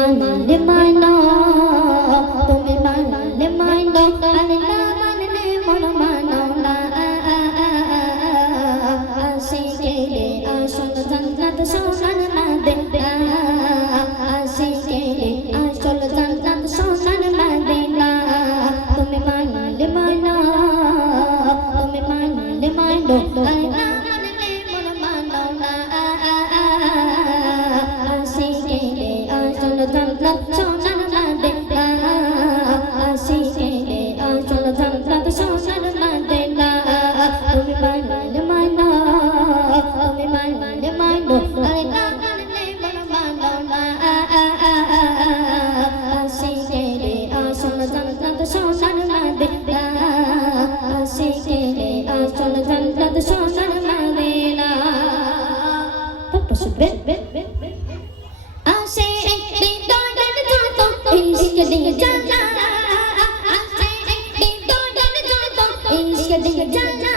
মানলে মানো তুমি মানলে মানো আরে না মানলে মন মানো না আসে গেলে আসল জান্নাত সোনার মদিনা আসে গেলে আসল জান্নাত সোনার মদিনা তুমি মানলে মানো তুমি মানলে মানো আরে না মানলে মন মানো না আসে গেলে আসল জান্নাত সোনার মদিনা আসে গেলে আসল জান্নাত সোনার মদিনা তুমি মানলে মানো তুমি মানলে মানো আরে না মানলে মন মানো না আসে গেলে আসল জান্নাত সোনার মদিনা আসে গেলে আসল জান্নাত সোনার মদিনা তো শুনবেন আসে একদিন দোডার যত ইশক দিয়ে জানা আসে একদিন দোডার যত ইশক দিয়ে জানা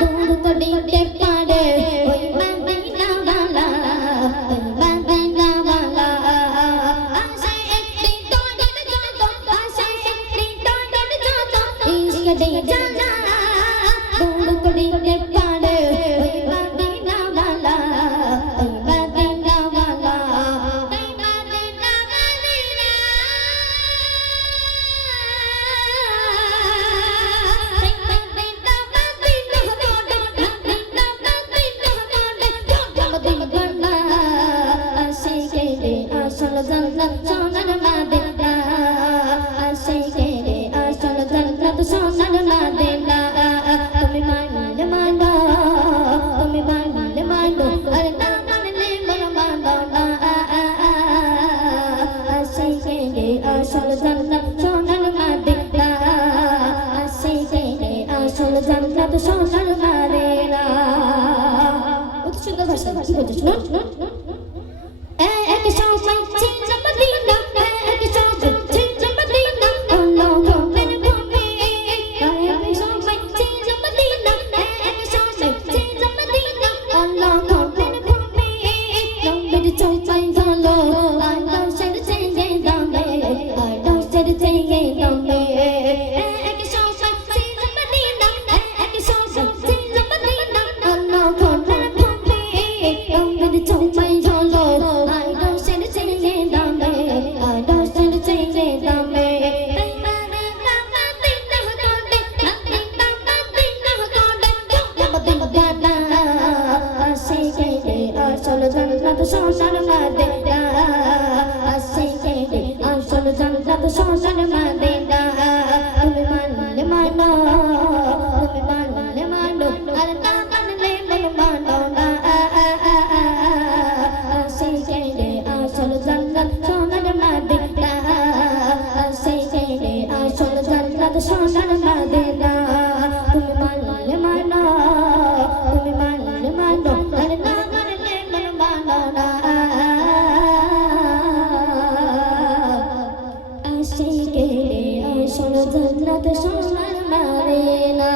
দূর তো দিতে পারে ওই মদিনা वाला মদিনা वाला আসে একদিন দোডার যত আসে একদিন দোডার যত ইশক দিয়ে জানা দূর তো দিতে পারে ওই মদিনা वाला মদিনা वाला মদিনা আসে গেলে আসল জান্নাত সোনার মদিনা আসে গেলে আসল জান্নাত সোনার মদিনা তুমি মানলে মানো তুমি মানলে মানো আরে না মানলে মন মানো না আসে গেলে আসল জান্নাত সোনার মদিনা আসে গেলে আসল জান্নাত সোনার মদিনা কত সুন্দর ভাষা কি বলছিস না এক সময় ছিল মদিনা এক সময় ছিল মদিনা আল্লাহ ঘরের ভূমি এক সময় ছিল মদিনা এক সময় ছিল মদিনা আল্লাহ ঘরের ভূমি রঙের চৌপাই ধলো আর দশের চেয়ে দামে আর দশের চেয়ে দামে এক সময় ছিল মদিনা এক সময় ছিল মদিনা আল্লাহ ঘরের ভূমি রঙের চৌপাই ধলো আর দশের চেয়ে দামে আর দশের চেয়ে দামে আসে গেলে আসল জান্নাত সোনার মদিনা আসে গেলে আসল জান্নাত সোনার মদিনা তুমি মানলে মানো তুমি মানলে মানো আর না মানলে মন মানো না আসে গেলে আসল জান্নাত সোনার মদিনা আসে গেলে আসল জান্নাত সোনার মদিনা তুমি মানলে মানো তুমি মানলে মানো আর না মানলে মন মানো না আসে গেলে আসল জান্নাত সোনার মদিনা